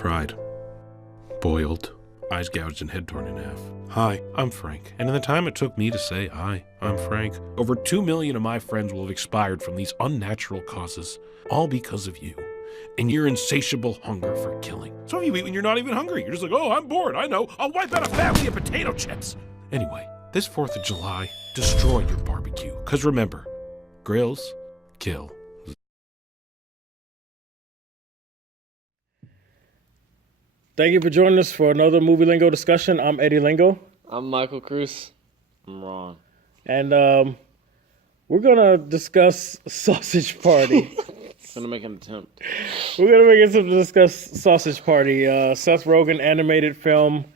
Fried. Boiled. Eyes gouged and head torn in half. Hi, I'm Frank, and in the time it took me to say hi, I'm Frank, over 2 million of my friends will have expired from these unnatural causes, all because of you and your insatiable hunger for killing. Some of you eat when you're not even hungry. You're just like, oh, I'm bored, I know. I'll wipe out a family of potato chips. Anyway, this 4th of July, destroy your barbecue. Because remember, grills kill. Thank you for joining us for another Movie Lingo discussion. I'm Eddie Lingo. I'm Michael Cruz. I'm Ron. And we're going to discuss Sausage Party. Gonna make an attempt. We're going to make it to discuss Sausage Party, Seth Rogen animated film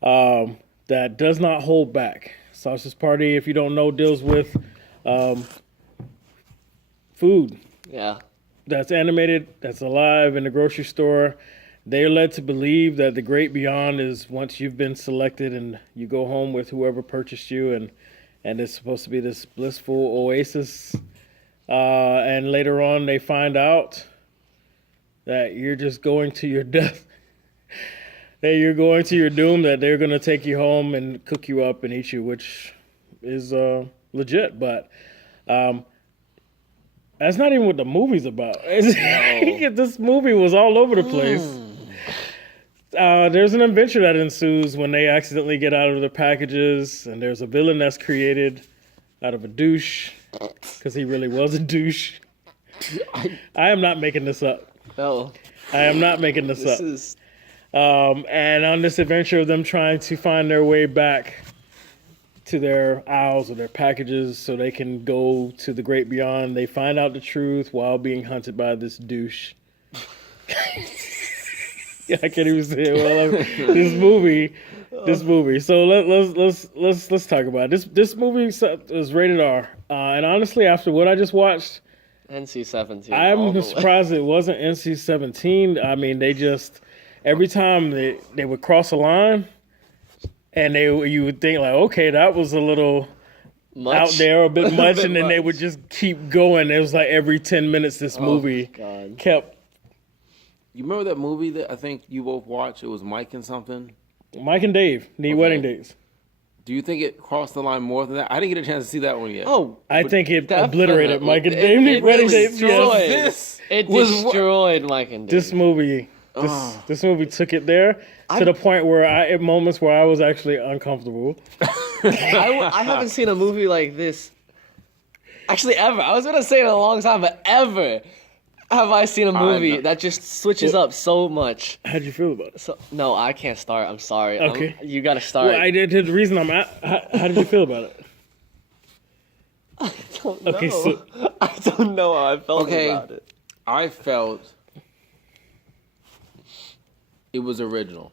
that does not hold back. Sausage Party, if you don't know, deals with food. Yeah. That's animated, that's alive in the grocery store. They're led to believe that the great beyond is once you've been selected and you go home with whoever purchased you, and it's supposed to be this blissful oasis. And later on, they find out that you're just going to your death. That you're going to your doom, that they're going to take you home and cook you up and eat you, which is legit. But that's not even what the movie's about. No. This movie was all over the place. There's an adventure that ensues when they accidentally get out of their packages, and there's a villain that's created out of a douche, because he really was a douche. I am not making this up. No. I am not making this up. And on this adventure of them trying to find their way back to their aisles or their packages so they can go to the great beyond, they find out the truth while being hunted by this douche. Yeah, I can't even say it well. This movie. So let's talk about it. This movie is rated R, and honestly, after what I just watched, NC-17. I'm surprised it wasn't NC-17. I mean, they just every time they would cross a line, and you would think like, okay, that was a little out there, a bit much, and then they would just keep going. It was like every 10 minutes, this movie kept. You remember that movie that I think you both watched? It was Mike and something. Mike and Dave need wedding dates. Do you think it crossed the line more than that? I didn't get a chance to see that one yet. Oh, I think it obliterated Mike and Dave need wedding dates. Yes. It destroyed Mike and Dave. This movie took it there to the point where at moments where I was actually uncomfortable. I haven't seen a movie like this. Actually, ever. I was going to say it in a long time, but ever have I seen a movie that just switches up so much. How'd you feel about it? No, I can't start. I'm sorry. Okay. You got to start. Well, the reason I'm at, how did you feel about it? I don't know. Okay, so, I don't know how I felt about it. I felt it was original.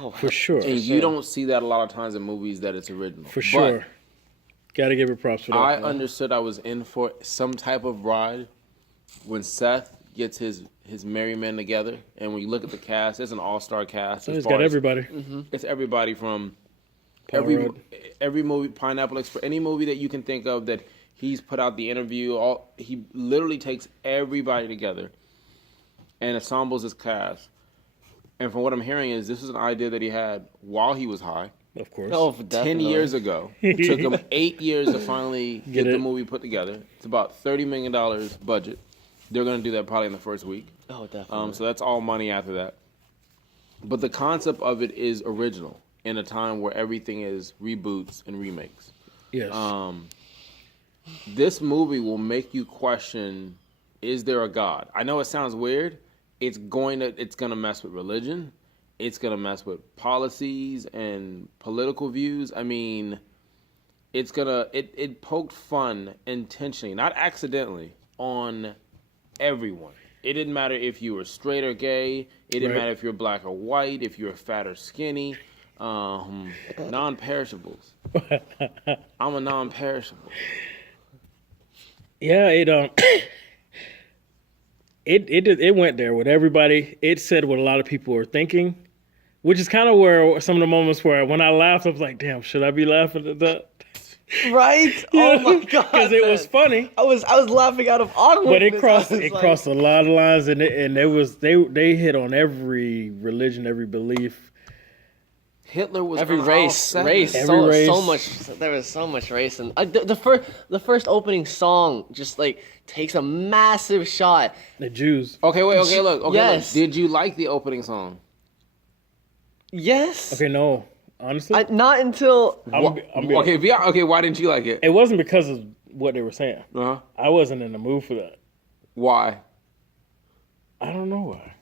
Oh, for sure. And you don't see that a lot of times in movies that it's original. For sure. Got to give it props for that. I understood I was in for some type of ride when Seth gets his merry men together, and when you look at the cast, it's an all-star cast. So he's got everybody. It's everybody from every movie, Pineapple Express, any movie that you can think of that he's put out the interview. He literally takes everybody together and assembles his cast. And from what I'm hearing is this is an idea that he had while he was high. Of course. Oh, 10 years ago. It took him 8 years to finally get the movie put together. It's about $30 million budget. They're going to do that probably in the first week. Oh, definitely. So that's all money after that. But the concept of it is original in a time where everything is reboots and remakes. Yes. This movie will make you question, is there a God? I know it sounds weird. It's going to mess with religion. It's going to mess with policies and political views. I mean, it poked fun intentionally, not accidentally, on everyone. It didn't matter if you were straight or gay. It didn't matter if you're black or white, if you're fat or skinny. Non-perishables. I'm a non-perishable. Yeah, it went there with everybody. It said what a lot of people were thinking, which is kind of where some of the moments where when I laughed, I was like, damn, should I be laughing at that? Right? Oh my god! Because it was funny. I was laughing out of awkwardness. But it crossed I was it like- crossed a lot of lines, and they hit on every religion, every belief. Hitler was Every on all race. seven. Every So race. much. There was so much race, and the first opening song just like takes a massive shot. The Jews. Okay, wait. Okay, look. Okay, Yes. look. Did you like the opening song? Yes. Okay, no, honestly, Not until Okay. Why didn't you like it? it wasn't because of what they were saying. Uh-huh. I wasn't in the mood for that. Why? I don't know why.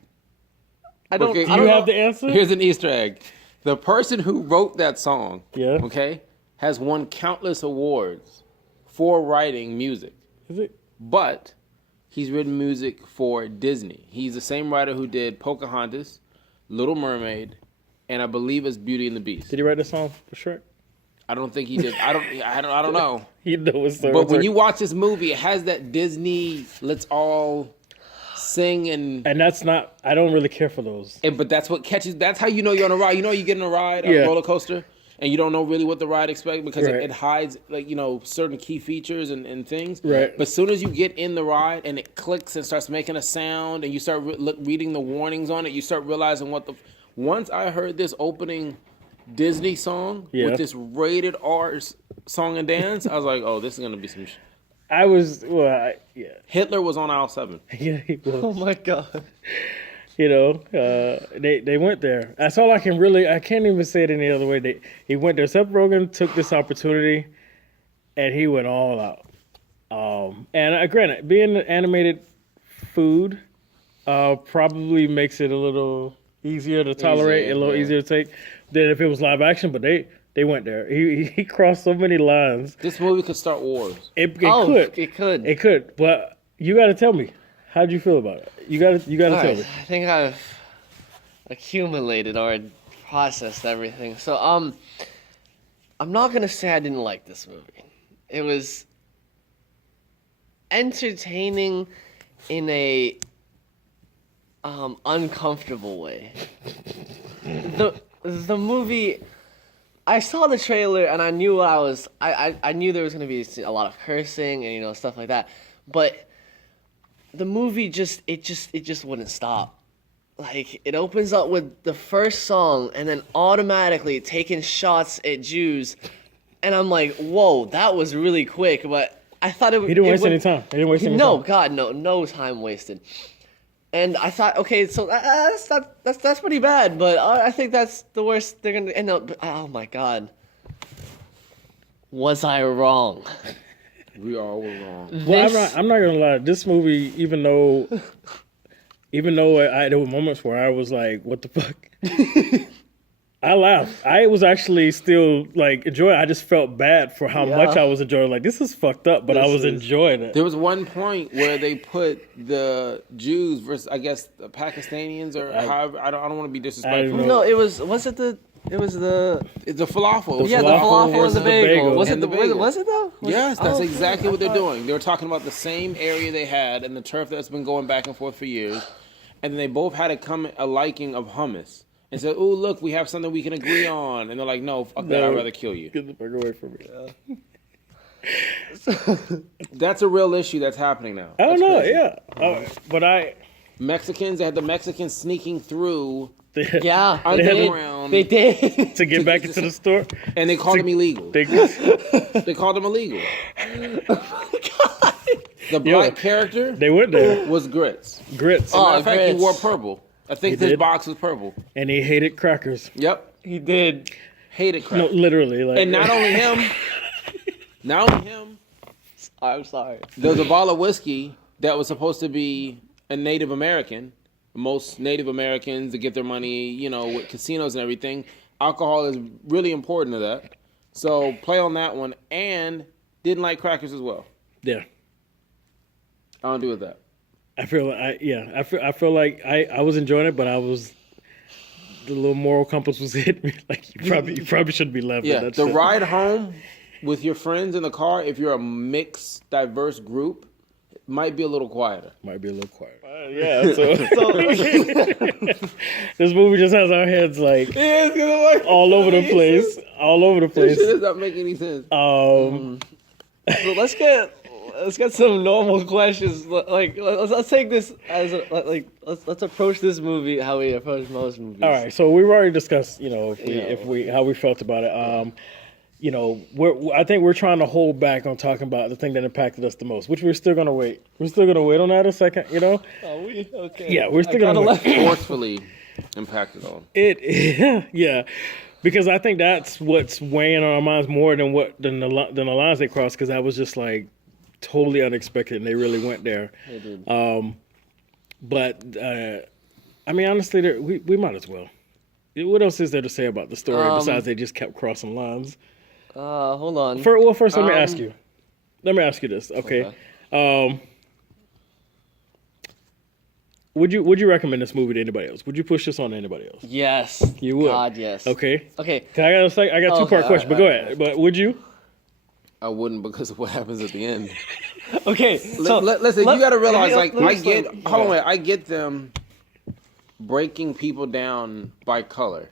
I don't. Okay, I Do don't you know. have the answer? Here's an Easter egg. The person who wrote that song, Yeah. okay, has won countless awards for writing music. Is it? But he's written music for Disney. He's the same writer who did Pocahontas, Little Mermaid, and I believe it's Beauty and the Beast. Did he write the song for Shrek? I don't think he did. I don't know. You know it's so. But when you watch this movie, it has that Disney let's all sing and that's not. I don't really care for those. but that's what catches. That's how you know you're on a ride. You know you get in a ride, a Yeah. roller coaster, and you don't know really what the ride expects because Right. it hides certain key features and things. Right. But as soon as you get in the ride and it clicks and starts making a sound and you start reading the warnings on it, you start realizing what the. Once I heard this opening Disney song Yeah. with this rated R song and dance, I was like, oh, this is gonna be some. I was yeah. Hitler was on aisle 7. Yeah, he was. Oh my god. You know, they went there. That's all I can really. I can't even say it any other way. He went there. Seth Rogen took this opportunity, and he went all out. And granted, being animated food probably makes it a little easier to tolerate, Easier, a little yeah. easier to take than if it was live action. But they went there. He crossed so many lines. This movie could start wars. It It could. could. But you got to tell me, how did you feel about it? You got to All tell right, me. I think I've accumulated or processed everything. So I'm not gonna say I didn't like this movie. It was entertaining in a uncomfortable way. The movie, I saw the trailer and I knew I knew there was gonna be a lot of cursing and stuff like that, but the movie just wouldn't stop. Like, it opens up with the first song and then automatically taking shots at Jews, and I'm like, whoa, that was really quick. But I thought it. He didn't it waste would- any time. He didn't waste any No, time. God, no time wasted. And I thought, okay, so that's pretty bad, but I think that's the worst they're gonna end up. Oh my God, was I wrong? We all were wrong. Well, This- I'm not gonna lie. This movie, even though there were moments where I was like, "What the fuck," I laughed. I was actually still like enjoying it. I just felt bad for how much I was enjoying. Like, this is fucked up, but I was enjoying it. There was one point where they put the Jews versus, I guess, the Pakistanis or however. I don't want to be disrespectful. know. No, it was the. It was the It's the falafel. It was yeah, the falafel and versus the the bagel. bagel. Was it And the the bagel. was it though? Was Yes, it? that's Oh, exactly what they're I thought- doing. They were talking about the same area they had and the turf that's been going back and forth for years. And then they both had a liking of hummus. And said, oh, look, we have something we can agree on. And they're like, no, fuck that, No. I'd rather kill you. Get the fuck away from me. That's a real issue that's happening now. I don't That's know. crazy. Yeah, but Mexicans, they had the Mexicans sneaking through Yeah, underground. they did. to get back into the store. And they called them illegal. They, They called them illegal. The black character they went there. was Grits. Grits, Matter of fact, he Grits. wore purple. I think He this did? box was purple. and he hated crackers. Yep. He did. Hated crap. No, literally. Like, And not only him, I'm sorry. there was a bottle of whiskey that was supposed to be a Native American. Most Native Americans that get their money, with casinos and everything, alcohol is really important to that. So play on that one, and didn't like crackers as well. yeah. I don't do with that. I feel like I was enjoying it, but the little moral compass was hitting me. Like, you probably shouldn't be laughing. Yeah, at that the shit. ride home with your friends in the car, if you're a mixed, diverse group, it might be a little quieter. Might be a little quiet. Yeah. So this movie just has our heads like all over the place. all over the This place. shit does not make any sense. Um, So let's get some normal questions. Like let's take this as let's approach this movie how we approach most movies. all right, so we've already discussed, Yeah. if we how we felt about it. I think we're trying to hold back on talking about the thing that impacted us the most, which we're still gonna wait. We're still gonna wait on that a second. Are we okay? Yeah, we're still gonna wait. Forcefully impacted on. Yeah, because I think that's what's weighing on our minds more than the lines they crossed. Because that was just like totally unexpected, and they really went there. They did. But I mean, honestly, we might as well. What else is there to say about the story besides they just kept crossing lines? Hold on. First, let me ask you. Let me ask you this, okay? Would you recommend this movie to anybody else? Would you push this on to anybody else? Yes. You would. God, yes. Okay. Okay. 'Cause I got a two-part question, but go ahead. But would you? I wouldn't because of what happens at the end. Okay. So Listen, you got to realize, let me explain. I get them breaking people down by color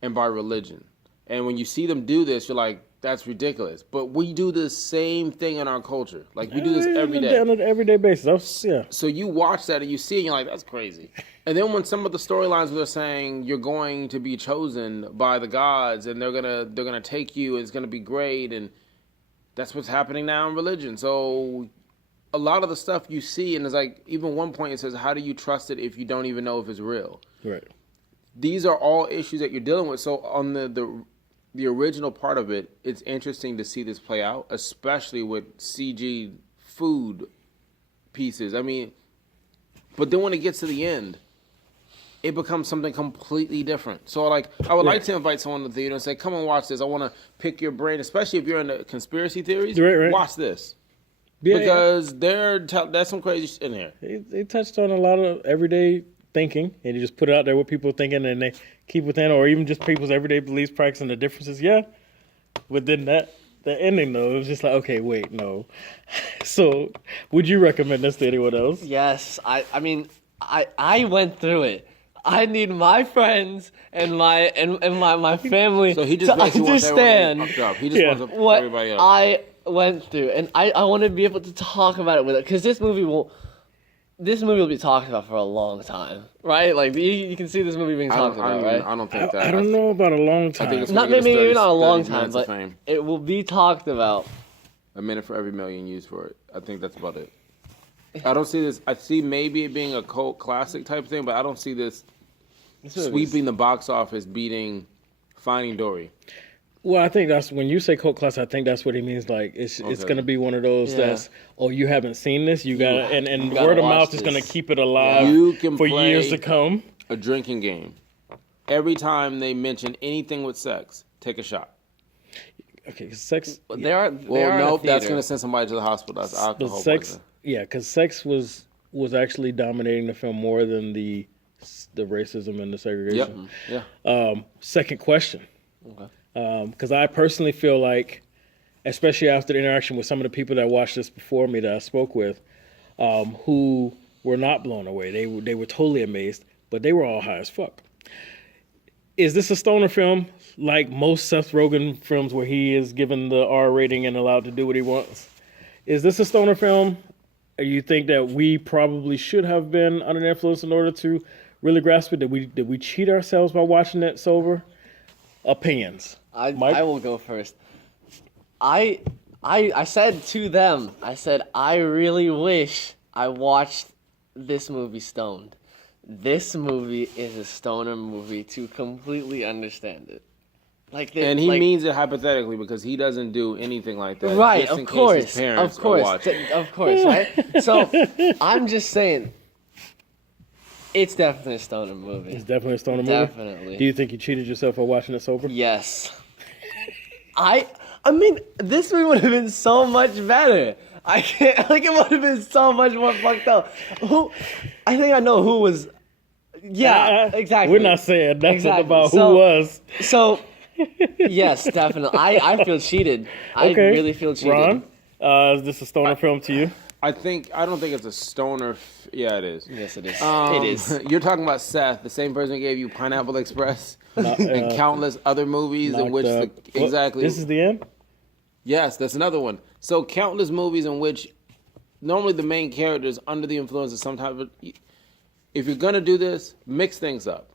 and by religion. And when you see them do this, you're like, that's ridiculous. But we do the same thing in our culture. Like, we do this every day. On an everyday basis. Yeah. So you watch that and you see it and you're like, that's crazy. And then when some of the storylines were saying you're going to be chosen by the gods and they're gonna take you and it's gonna be great, and that's what's happening now in religion. So a lot of the stuff you see, and it's like, even one point it says, how do you trust it if you don't even know if it's real? Right. These are all issues that you're dealing with. So on the original part of it, it's interesting to see this play out, especially with CG food pieces. I mean, but then when it gets to the end, it becomes something completely different. So, like, I would like to invite someone to the theater and say, come and watch this. I want to pick your brain, especially if you're into conspiracy theories. Right. Watch this. Yeah, Because there's some crazy shit in here. They touched on a lot of everyday thinking, and you just put it out there what people are thinking, and they keep within, or even just people's everyday beliefs, practice, and the differences. Yeah, but then the ending though, it was just like, okay, wait, no. So, would you recommend this to anyone else? Yes. I mean, I went through it. I need my friends and my family So he just to basically wants understand everybody fucked up. He just wants what everybody else. I went through, and I want to be able to talk about it with it, because this movie will be talked about for a long time, right? Like you can see this movie being talked about, right? I don't think that. I don't know about a long time. I think it's Not gonna get maybe us not a 30 long time, minutes of but fame. it will be talked about. A minute for every million used for it. I think that's about it. I don't see this. I see maybe it being a cult classic type thing, but I don't see this sweeping the box office, beating Finding Dory. Well, I think that's when you say cult class. I think that's what he means. Like it's going to be one of those that's you haven't seen this. You got to and gotta word of watch mouth is going to this. keep it alive You can for play years to come. a drinking game. Every time they mention anything with sex, take a shot. Okay, 'cause sex. They are. Well, nope, that's going gonna. to send somebody to the hospital. That's But alcohol sex, poisoning. yeah, because sex was actually dominating the film more than the racism and the segregation. Yep. Yeah. Second question, Okay. because I personally feel like, especially after the interaction with some of the people that watched this before me that I spoke with, who were not blown away. They were totally amazed, but they were all high as fuck. Is this a stoner film like most Seth Rogen films where he is given the R rating and allowed to do what he wants? Is this a stoner film? Or you think that we probably should have been under the influence in order to really grasp it? Did we cheat ourselves by watching it sober? Opinions. Mike? I will go first. I said to them, I said, I really wish I watched this movie stoned. This movie is a stoner movie to completely understand it. And he means it hypothetically because he doesn't do anything like that. Right, just in of case course, his parents of course, are watching. of course, right? So I'm just saying, it's definitely a stoner movie. It's definitely a stoner movie. Definitely. Do you think you cheated yourself by watching it sober? Yes. I mean, this movie would have been so much better. I can't. Like, it would have been so much more fucked up. I think I know who was. Yeah, exactly. We're not saying nothing Exactly. about So- who was. So, yes, definitely. I feel cheated. I really feel cheated. Ron, is this a stoner film to you? I don't think it's a stoner. Yeah, it is. Yes, it is. It is. You're talking about Seth, the same person who gave you Pineapple Express and countless other movies in which exactly. This is the end. Yes, that's another one. So countless movies in which normally the main character is under the influence of some type of. If you're gonna do this, mix things up.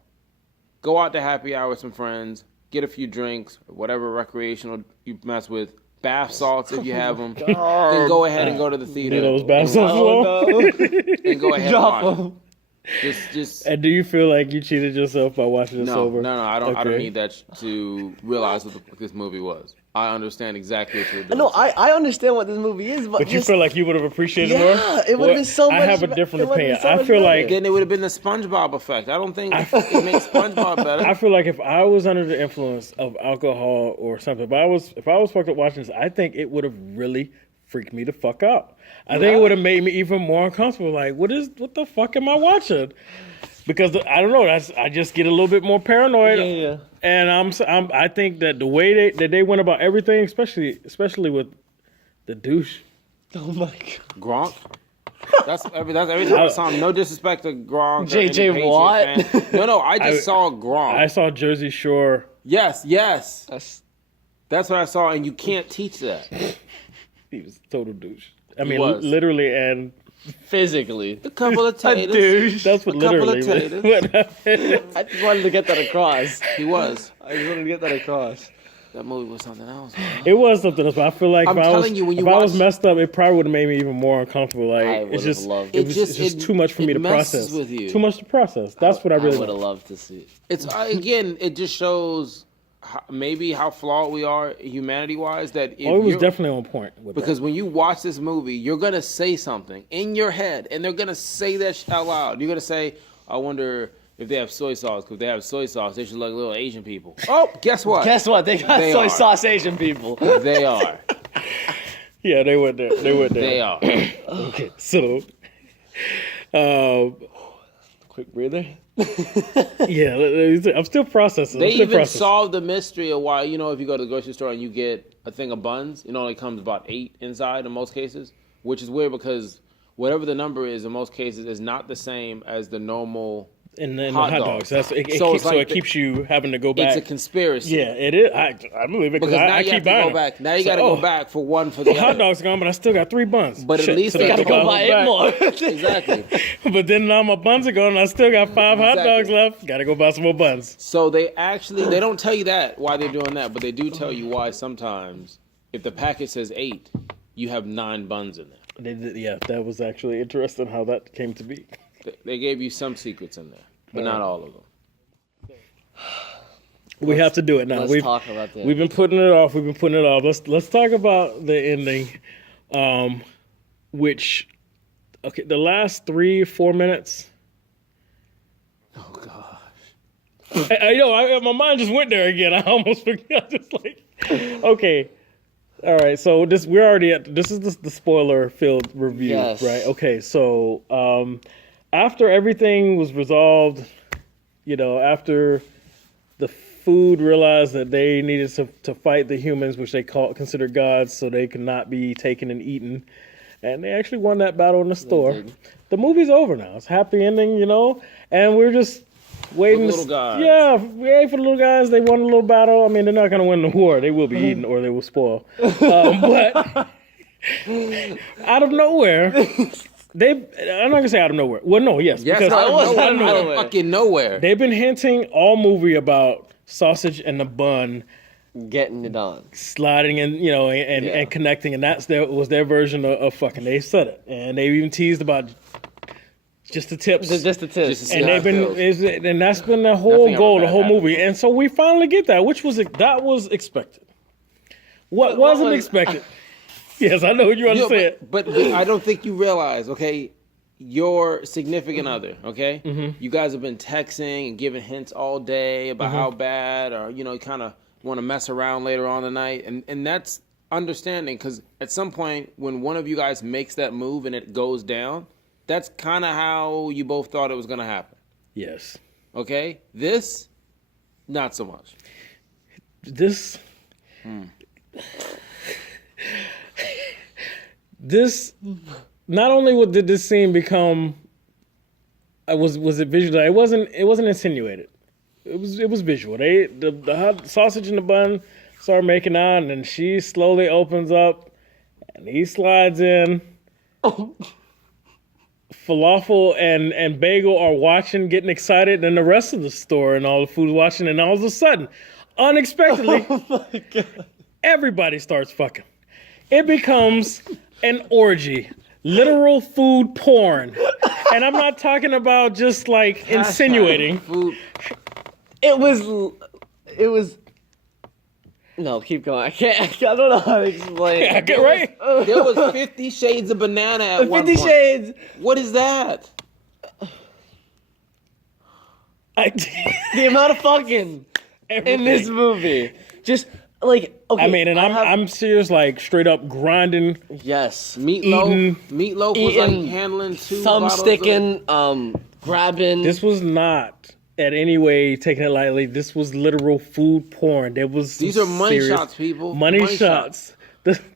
Go out to happy hour with some friends, get a few drinks, whatever recreational you mess with. Bath salts if you have them. Then go ahead and go to the theater. Do those bath salts? And go ahead and watch them. Just. And do you feel like you cheated yourself by watching it sober? No. I don't Okay. need that to realize what this movie was. I understand exactly what you're doing. No, I understand what this movie is, but But you feel like you would have appreciated Yeah, more? it would have been so much. I have a different it would have opinion. been so I much feel better. like Then it would have been the SpongeBob effect. I don't think it makes SpongeBob better. I feel like if I was under the influence of alcohol or something, if I was fucked up watching this, I think it would have really freaked me the fuck out. I think it would have made me even more uncomfortable. Like, what the fuck am I watching? Because I don't know. I just get a little bit more paranoid. Yeah. And I think that the way they went about everything, especially with the douche. Oh my god. Gronk. That's every time I saw him. No disrespect to Gronk. or any JJ Patriot Watt. fan. No, I just saw Gronk. I saw Jersey Shore. Yes. That's That's what I saw, and you can't teach that. He was a total douche. I mean, was. literally and physically. A couple of taters. douche. that's what A couple literally. of taters. I just wanted to get that across. He was. I just wanted to get that across. That movie was something else. Man. It was something else, but I feel like I'm if I was, telling you, when you if I was watch- messed up, it probably would have made me even more uncomfortable. Like I it's would've just, loved it it. was, it's just too much for me to messes process. with you. Too much to process. That's what I I really would have want. loved to see it. It's again, it just shows maybe how flawed we are humanity-wise. That if Oh, it was you're- definitely on point. With because that. when you watch this movie, you're gonna say something in your head, and they're gonna say that out loud. You're gonna say, "I wonder if they have soy sauce. Because if they have soy sauce, they should look like little Asian people." Oh, guess what? Guess what? They got They soy are. sauce Asian people. They are. Yeah, they went there. They are. Okay, so, Quick breather. yeah, I'm still processing. They I'm still even processing. solved the mystery of why, if you go to the grocery store and you get a thing of buns, it only comes about 8 inside in most cases, which is weird because whatever the number is in most cases is not the same as the normal. And then hot the hot dogs. dogs. That's it. So it's like it keeps you having to go back. It's a conspiracy. Yeah, it is. I believe it Because because now I you have keep to buying go them. back. Now you So, got to go back for one for the Hot other. dogs gone, but I still got 3 buns. But at least so they I Gotta gotta go buy back. it more. Exactly. But then now my buns are gone, and I still got 5 hot Exactly. dogs left. Gotta go buy some more buns. So they don't tell you that why they're doing that, but they do tell you why sometimes if the packet says 8, you have 9 buns in there. Yeah, that was actually interesting how that came to be. They gave you some secrets in there, but not all of them. We have to do it now. Let's talk about that. We've been putting it off. Let's talk about the ending, which, okay, the last 3-4 minutes. Oh gosh. My mind just went there again. I almost forgot. Just like, okay, all right. So we're already at this is the spoiler filled review, Yes. right? Okay, so after everything was resolved, after the food realized that they needed to fight the humans, which they considered gods, so they could not be taken and eaten. And they actually won that battle in the store. did. The movie's over now. It's a happy ending, and we're just waiting. The little guys. Yeah, we wait for the little guys. They won a little battle. I mean, they're not going to win the war. They will be eaten or they will spoil. But out of nowhere, I'm not going to say out of nowhere. Well, no, yes. Yes, because out was of out of nowhere. nowhere. Fucking nowhere. they've been hinting all movie about sausage and the bun Getting it on. sliding and and connecting, and was their version of fucking. They said it, and they even teased about just the tips. Just the tips. Just to see And how they've it been, feels. and that's been the whole Nothing goal, ever the whole bad movie, and so we finally get that, that was expected. What wasn't was- expected? Yes, I know you understand. But I don't think you realize, okay, your significant other, okay? Mm-hmm. You guys have been texting and giving hints all day about how bad, or, kind of want to mess around later on tonight. And that's understanding, because at some point, when one of you guys makes that move and it goes down, that's kind of how you both thought it was going to happen, Yes, okay? This, not so much. this not only did this scene become, was it visual? It wasn't insinuated. It was visual. The hot sausage and the bun start making out, and then she slowly opens up, and he slides in. Falafel and Bagel are watching, getting excited, and the rest of the store and all the food's watching, and all of a sudden, unexpectedly, everybody starts fucking. It becomes an orgy, literal food porn, and I'm not talking about just like insinuating. Food. It was. No, keep going. I can't. I don't know how to explain. Yeah, get right. There was 50 Shades of Banana at one 50 point. Shades. What is that? The amount of fucking in this movie, just like okay. I mean, and I'm serious, like straight up grinding. Yes, Meatloaf was like eating, handling 2 thumb bottles sticking, grabbing. This was not at any way taking it lightly. This was literal food porn. There was These are money serious shots, people. Money shots.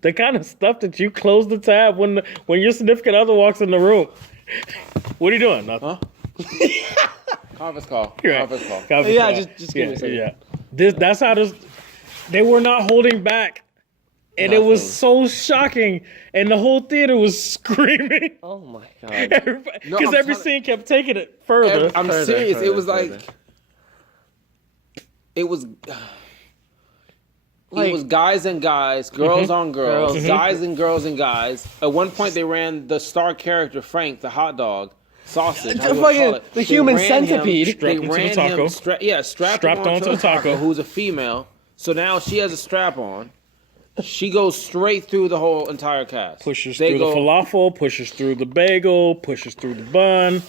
The kind of stuff that you close the tab when your significant other walks in the room. What are you doing? Nothing. Huh? Conference call. Right. Conference call. Conference Yeah, call. just give me a second. Yeah. That's how this. They were not holding back, and it was Nothing. so shocking, and the whole theater was screaming. Oh my god! Because I'm every telling- scene kept taking it further. I'm Further, serious. further, It was further. like. It was. Like- it was guys and guys, girls on girls, Girls. guys and girls and guys. At one point, they ran the star character Frank, the hot dog sausage. The how you wanna fucking- call it. the They human ran him- centipede. They Strapped into ran the taco. him strapped him onto the taco. Who's a female? So now she has a strap on. She goes straight through the whole entire cast. Pushes They through go- the falafel, pushes through the bagel, pushes through the bun.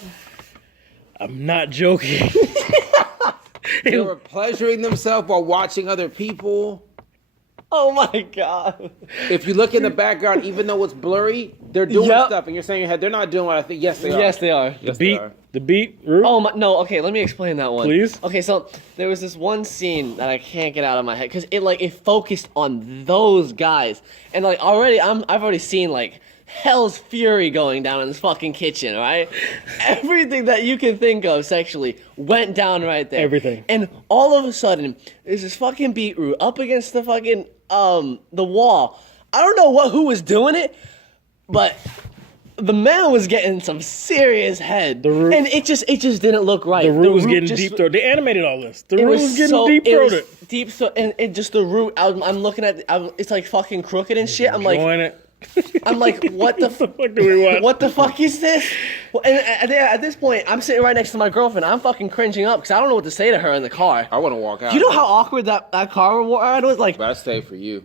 I'm not joking. They were pleasuring themselves while watching other people. Oh my god! If you look in the background, even though it's blurry, they're doing Yep. stuff, and you're saying in your head, they're not doing what I think. Yes, they are. Yes, they are. Yes, they Beat, are. the beat, Root. Oh my, no, okay, let me explain that one. Please? Okay, so there was this one scene that I can't get out of my head because it focused on those guys. And like already I've already seen like hell's fury going down in this fucking kitchen, right? Everything that you can think of sexually went down right there. Everything. And all of a sudden, there's this fucking beetroot up against the fucking the wall. I don't know who was doing it, but the man was getting some serious head, root- and it just didn't look right. The Root was root getting just- deep throated. They animated all this. The It Root was getting deep it was throated. deep throat, and it just the root. I'm looking at. It's like fucking crooked and shit. I'm like, what the What the fuck do we watch? what the fuck is this? Well, and at this point, I'm sitting right next to my girlfriend. I'm fucking cringing up because I don't know what to say to her in the car. I want to walk out. You know how awkward that car ride was? Like, But I stay for you.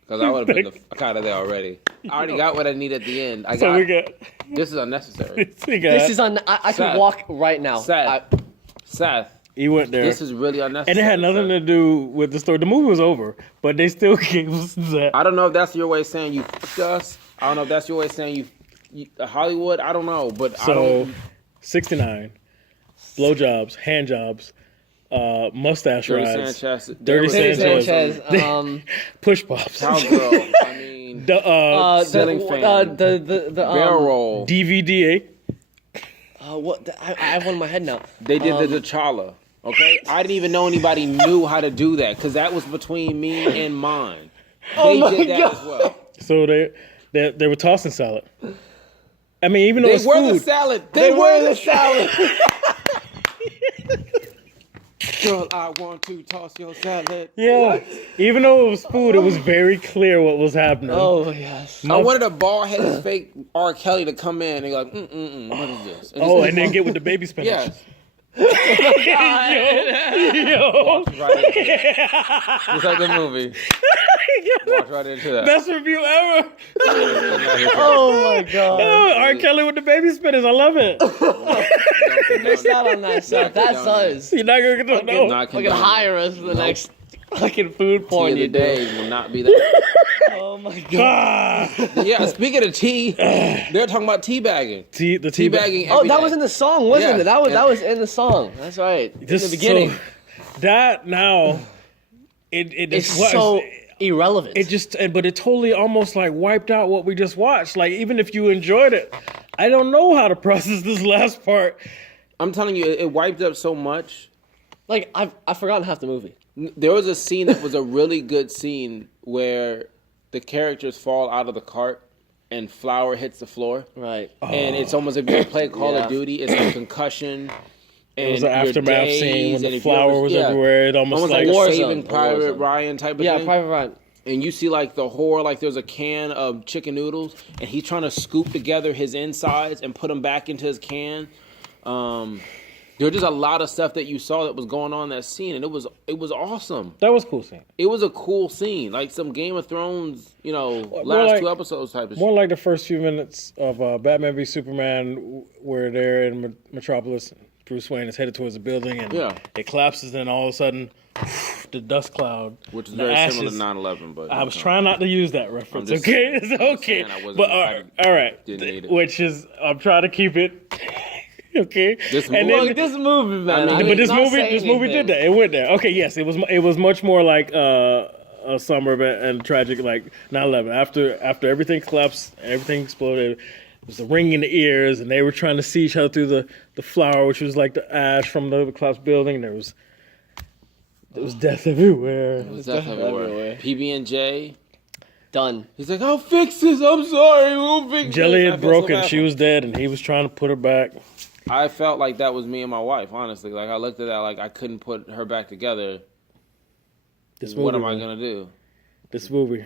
Because I would have been the fuck out of there already. I already got what I need at the end. So we got. This is unnecessary. We got. this is I could Seth. walk right now. Seth, He went there. this is really unnecessary. And it had nothing to do with the story. The movie was over, but they still gave us that. I don't know if that's your way of saying you fucked us. I don't know if that's your way of saying you Hollywood. I don't know, but I So, don't. 69, blowjobs, hand jobs, mustache Dirty rides, Sanchez. Dirty Dirty Sanchez. Sanchez. push pops, Cowgirl. I mean, ceiling fan. The barrel roll. DVD. I have one in my head now. They did the T'Challa. Okay, I didn't even know anybody knew how to do that because that was between me and mine. They my did that God. as well. So they were tossing salad. I mean, even though They it's were food, the salad. They were the salad. Girl, I want to toss your salad. yeah. Even though it was food, it was very clear what was happening. Oh yes. I wanted a bald-headed fake R. Kelly to come in and go like, what is this? Oh, and then get with the baby spinach. Yes. Yo. Right into that. Just like the movie. Walked right into that. Best review ever. Oh my god. Oh, R. Kelly with the baby spinners. I love it. Missed out on that stuff. That's us. You're not gonna get to know. Not Fucking condone. hire us for the next fucking food Tea porn of you the do. day will not be that. Oh my god. Ah. Yeah, speaking of tea, they're talking about teabagging. The tea Teabagging. Oh, every that day. was in the song, wasn't Yeah. it? That Yeah. was in the song. That's right. In the beginning. So, that now, it It's was so irrelevant. But it totally almost like wiped out what we just watched. Like, even if you enjoyed it, I don't know how to process this last part. I'm telling you, it wiped up so much. Like, I've forgotten half the movie. There was a scene that was a really good scene where the characters fall out of the cart and flour hits the floor. Right. And it's almost, if you ever play Call of Duty, it's a concussion. And It was an aftermath scene when the flour was yeah, everywhere. It almost like War a Zone. Saving Private Ryan type of thing. Yeah, Private Ryan. And you see like the horror, like there's a can of chicken noodles, and he's trying to scoop together his insides and put them back into his can. There was just a lot of stuff that you saw that was going on in that scene, and it was awesome. That was a cool scene. It was a cool scene, like some Game of Thrones, you know, More last like- 2 episodes type of More shit. like the first few minutes of Batman v Superman, where they're in Metropolis. Bruce Wayne is headed towards the building, and it collapses, and all of a sudden, the dust cloud, Which is the very ashes. similar to 9/11, but I was trying not to use that reference. just- Okay, it's I'm just okay. saying I wasn't- But I all right, didn't need it. which is I'm trying to keep it. Okay, This and movie- then, This movie, man. I mean, but this not movie saying did anything. that. It went there. Okay, yes, it was much more like a summer event and tragic, like 9/11. After everything collapsed, everything exploded. It was a ring in the ears, and they were trying to see each other through the flour, which was like the ash from the collapsed building. And there was death everywhere. It was death everywhere. PB&J. Done. He's like, I'll fix this. I'm sorry. We'll fix Jelly this. had I feel so broken. bad She for- was dead, and he was trying to put her back. I felt like that was me and my wife, honestly. Like, I looked at that like I couldn't put her back together. This What movie, am I man. going to do? This movie.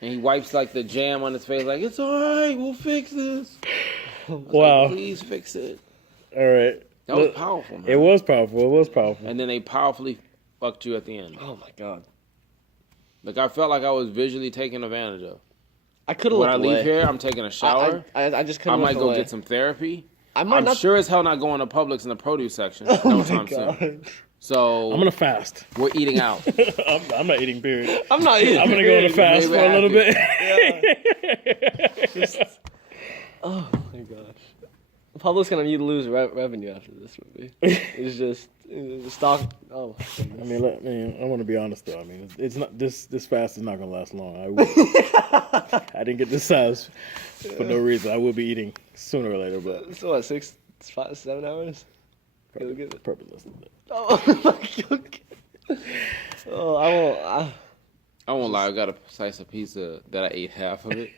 And he wipes like the jam on his face, like, it's all right. We'll fix this. Wow. Like, please fix it. All right. That was powerful, man. It was powerful. It was powerful. And then they powerfully fucked you at the end. Oh my god. Like, I felt like I was visually taken advantage of. I could have When looked I leave away. here, I'm taking a shower. I just I couldn't might look go away. get some therapy. I might I'm not. sure as hell not going to Publix in the produce section Oh no time soon. So I'm gonna fast. we're eating out. I'm not eating. Period. I'm not eating. I'm gonna go on a fast Maybe for a little I bit. Oh my gosh. Public's gonna lose revenue after this movie. It's just the stock. Oh my goodness. I want to be honest though. I mean, it's not this fast is not gonna last long. I didn't get this size for no reason. I will be eating sooner or later, but So what? 6, 5, 7 hours? probably less than that. Oh my god. Oh, I won't. I won't lie, I got a slice of pizza that I ate half of it.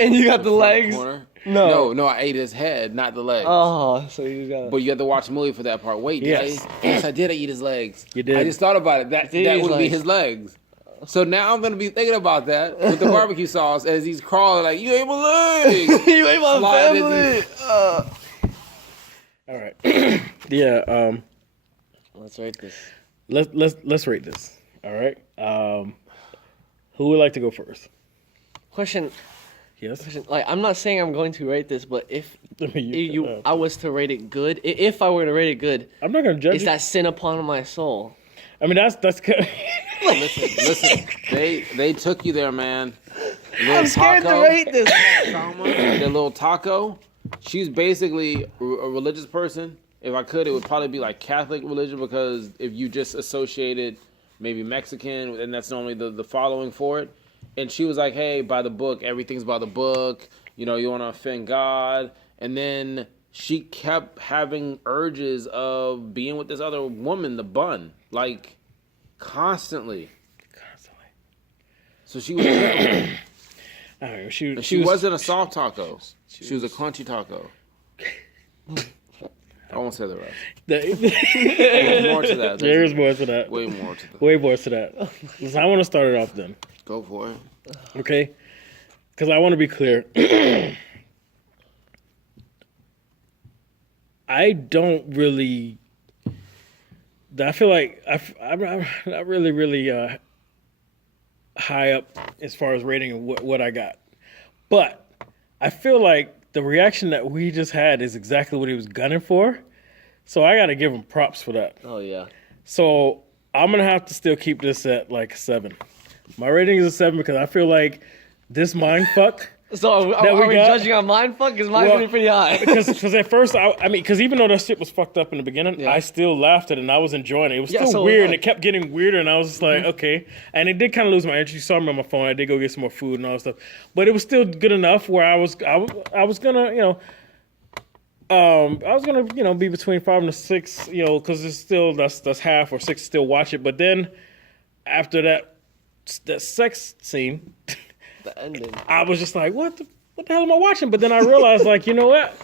And you got the Front legs. corner. No. No, I ate his head, not the legs. Oh, so you got. But you have to watch the movie for that part. Wait, Yes. yes, I did eat his legs. You did. I just thought about it. That did eat his would be legs. his legs. So now I'm gonna be thinking about that with the barbecue sauce as he's crawling like, you ate my legs. You ate my Slide family. All right. Yeah. Let's rate this. Let's rate this. All right. Who would like to go first? Question. Yes. Like, I'm not saying I'm going to rate this, but if You- I was to rate it good, if I were to rate it good, I'm not gonna judge is you. that sin upon my soul? I mean, that's good. Listen, they took you there, man. I'm scared to rate this. Salma, the little taco. She's basically a religious person. If I could, it would probably be like Catholic religion, because if you just associated maybe Mexican, and that's normally the following for it. And she was like, hey, by the book, everything's by the book. You know, you want to offend God. And then she kept having urges of being with this other woman, the bun, like constantly. So she was terrible. I don't know, she She wasn't a soft taco. She was a crunchy taco. I won't say the rest. There's more to that. There's more to that. Way more to that. Way more to that. Listen, I want to start it off then. Go for it. Okay? Because I want to be clear. I don't really. I feel like I'm not really high up as far as rating what I got. But I feel like the reaction that we just had is exactly what he was gunning for. So I got to give him props for that. Oh yeah. So I'm going to have to still keep this at like a 7. My rating is a 7 because I feel like this mind fuck So that are we got. judging on mindfuck? Because mine's Well, gonna be pretty high. Because at first, because even though that shit was fucked up in the beginning, Yeah. I still laughed at it and I was enjoying it. It was Yeah, still so weird was and I. it kept getting weirder and I was just like, okay. And it did kind of lose my interest. You saw me on my phone. I did go get some more food and all that stuff. But it was still good enough where I was gonna, I was gonna, be between 5 and 6, because it's still that's half or 6 still watch it. But then after that sex scene, The ending. I was just like, what the hell am I watching? But then I realized, like, you know what?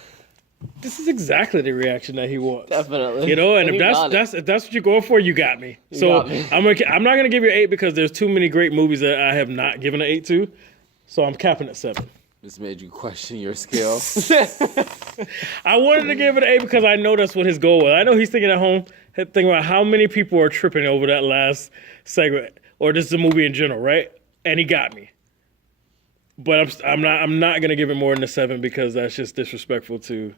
This is exactly the reaction that he wants. Definitely. And he got it. if that's what you're going for, you got me. So got me. I'm not gonna give you an 8 because there's too many great movies that I have not given an 8 to. So I'm capping at 7. This made you question your skill. I wanted to give it an 8 because I know that's what his goal was. I know he's thinking at home, thinking about how many people are tripping over that last segment or just the movie in general, right? And he got me. But I'm not gonna give it more than a 7 because that's just disrespectful to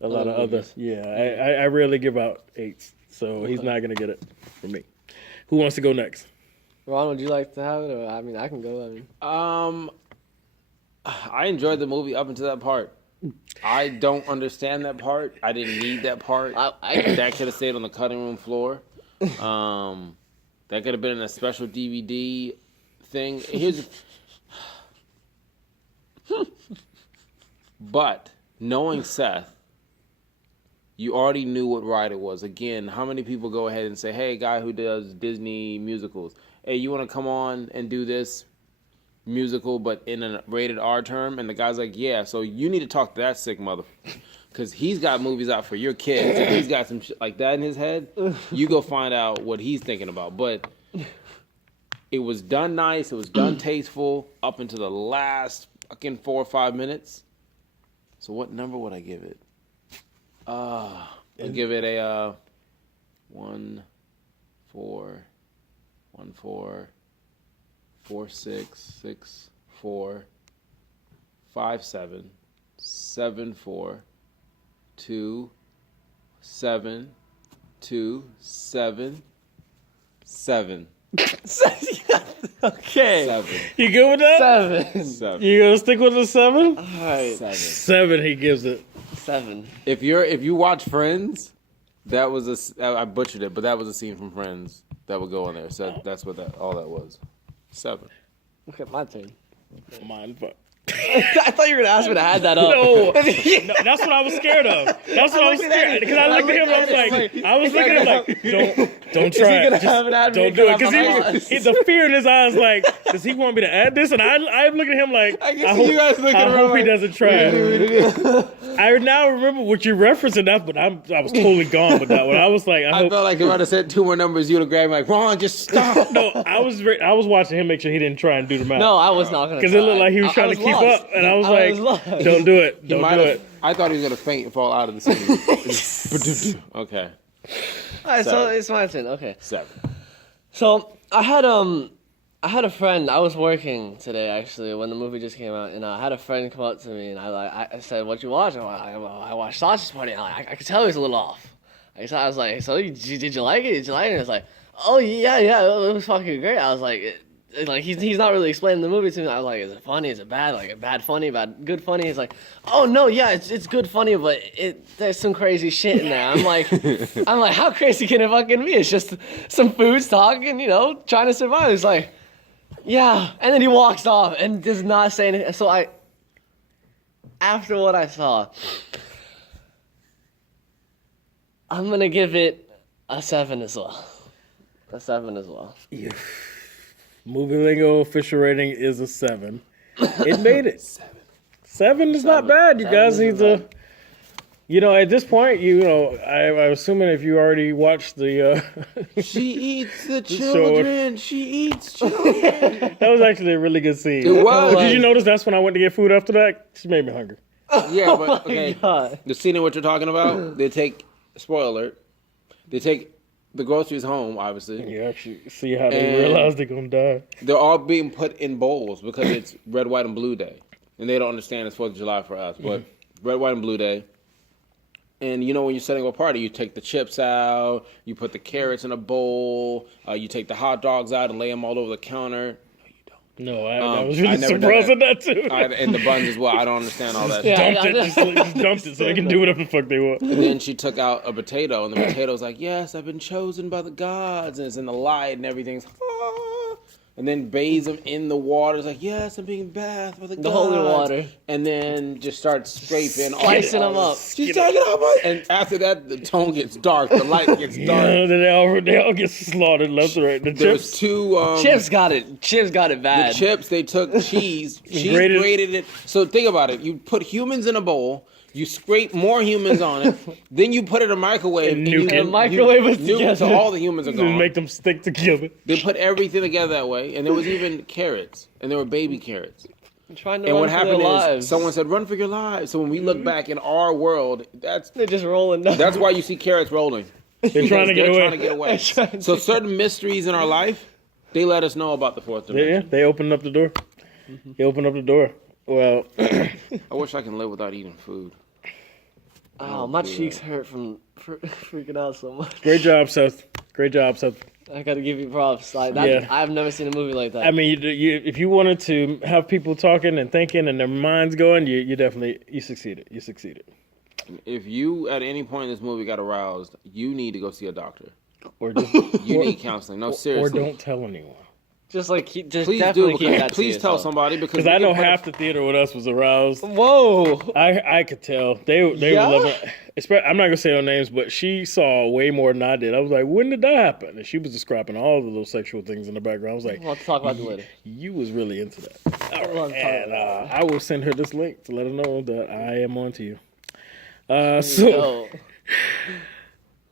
a lot of other. Yeah, I rarely give out 8s, so he's not gonna get it from me. Who wants to go next? Ron, would you like to have it? Or I can go. I enjoyed the movie up until that part. I don't understand that part. I didn't need that part. That could have stayed on the cutting room floor. That could have been in a special DVD thing. But knowing Seth, you already knew what ride it was. Again, how many people go ahead and say, hey, guy who does Disney musicals, hey, you want to come on and do this musical but in a rated R term? And the guy's like, yeah, so you need to talk to that sick mother, because he's got movies out for your kids and he's got some shit like that in his head. You go find out what he's thinking about. But it was done nice, it was done tasteful up until the last fucking 4 or 5 minutes. So what number would I give it? I'll give it a 1 4 1 4 4 6 6 4 5 7 7 4 2 7 2 7 7 Okay. 7 You good with that? 7. 7 You gonna stick with the 7? All right. 7. 7. He gives it. 7. If you watch Friends, that was I butchered it, but that was a scene from Friends that would go on there. So that's what all that was. 7. Okay, my turn. Mind fuck. I thought you were gonna ask me to add that up. No, that's what I was scared of. That's what I was scared because I looked at him. I was looking at him like, don't try it. Just don't do it. Because the fear in his eyes, like, does he want me to add this? And I'm looking at him like, I hope he doesn't try it. I now remember what you referencing that, but I was totally gone with that one. I was like, I felt like if I'd have said 2 more numbers, you would have grabbed me like, Ron, just stop. No, I was watching him make sure he didn't try and do the math. No, I was not gonna. Because it looked like he was trying to keep up, and I was like, don't do it. Don't do it. I thought he was going to faint and fall out of the scene. Okay. All right, so it's my turn. Okay. 7. So I had a friend. I was working today actually when the movie just came out, and I had a friend come up to me, and I said, "What you watch?" I watched Sausage Party. And I could tell he was a little off. I was like, "So did you like it? Did you like it?" And it's like, "Oh yeah, it was fucking great." I was like. Like he's not really explaining the movie to me. I was like, is it funny? Is it bad? Like bad funny, bad good funny? He's like, oh no, yeah, it's good funny, but there's some crazy shit in there. I'm like, how crazy can it fucking be? It's just some foods talking, trying to survive. He's like, yeah, and then he walks off and does not say anything. So after what I saw, I'm gonna give it a 7 as well. A 7 as well. Yeah. Movie Lingo official rating is a 7. It made it. 7 is not bad. You guys need to, at this point, I'm assuming if you already watched the. She eats the children. She eats children. That was actually a really good scene. It was. Did you notice that's when I went to get food after that? She made me hungry. Yeah, but okay. God. The scene in what you're talking about, they take, spoiler alert, they take the groceries home, obviously. You actually see how they realize they're going to die. They're all being put in bowls because it's Red, White, and Blue Day. And they don't understand it's 4th of July for us. But Red, White, and Blue Day. And when you're setting up a party, you take the chips out, you put the carrots in a bowl, you take the hot dogs out and lay them all over the counter. No, you don't. No, I was I really never done surprised at that too. And the buns as well. I don't understand all that. Yeah. Just dumped it so they can do whatever the fuck they want. And then she took out a potato, and the potato's like, "Yes, I've been chosen by the gods," and it's in the light, and everything's. "Ah." And then bathes him in the water. It's like, "Yes, I'm being bathed by the gods." holy water. And then just starts scraping, Slicing all them up. She's taking out my. And after that, the tone gets dark. The light gets dark. Yeah, they all get slaughtered left and right. The There's chips. two. Chips got it. Chips got it bad. The chips, they took cheese. Cheese grated- grated it. So think about it. You put humans in a bowl. You scrape more humans on it. Then you put it in a microwave. And you nuke it. Microwave it nuke it so together. all the humans are And gone. make them stick together. They put everything together that way. And there was even carrots. And there were baby carrots. Trying to And run what for happened their is lives. someone said, "Run for your lives." So when we look back in our world, that's They're just rolling down. that's why you see carrots rolling. They're trying to get They're away. trying to get away. So certain mysteries in our life, they let us know about the fourth Yeah, dimension. they opened up the door. They opened up the door. Well, I wish I can live without eating food. Oh, my cheeks hurt from freaking out so much. great job, Seth. Great job, Seth. I gotta give you props. Like that, Yeah. I've never seen a movie like that. I mean, if you wanted to have people talking and thinking and their minds going, you definitely succeeded. You succeeded. If you at any point in this movie got aroused, you need to go see a doctor. Or just, You need counseling. No, or seriously. don't tell anyone. just like just Please definitely do. keep that to Please tell yourself. somebody because Because I know half the theater with us was aroused. Whoa! I could tell they Yeah? were loving. I'm not gonna say her names, but she saw way more than I did. I was like, when did that happen? And she was describing all of those sexual things in the background. I was like, We'll have to talk about it later. you was really into that. We'll have to talk And about I will send her this link to let her know that I am on to you. it. So Yo.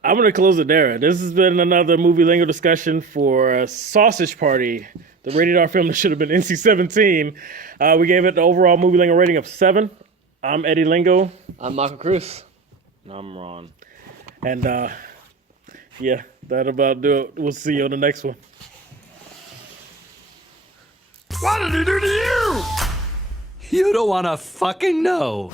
I'm going to close it there. This has been another movie lingo discussion for Sausage Party, the rated R film that should have been NC-17. We gave it the overall movie lingo rating of 7. I'm Eddie Lingo. I'm Michael Cruz. No, I'm wrong. And yeah, that about do it. We'll see you on the next one. What did he do to you? You don't want to fucking know.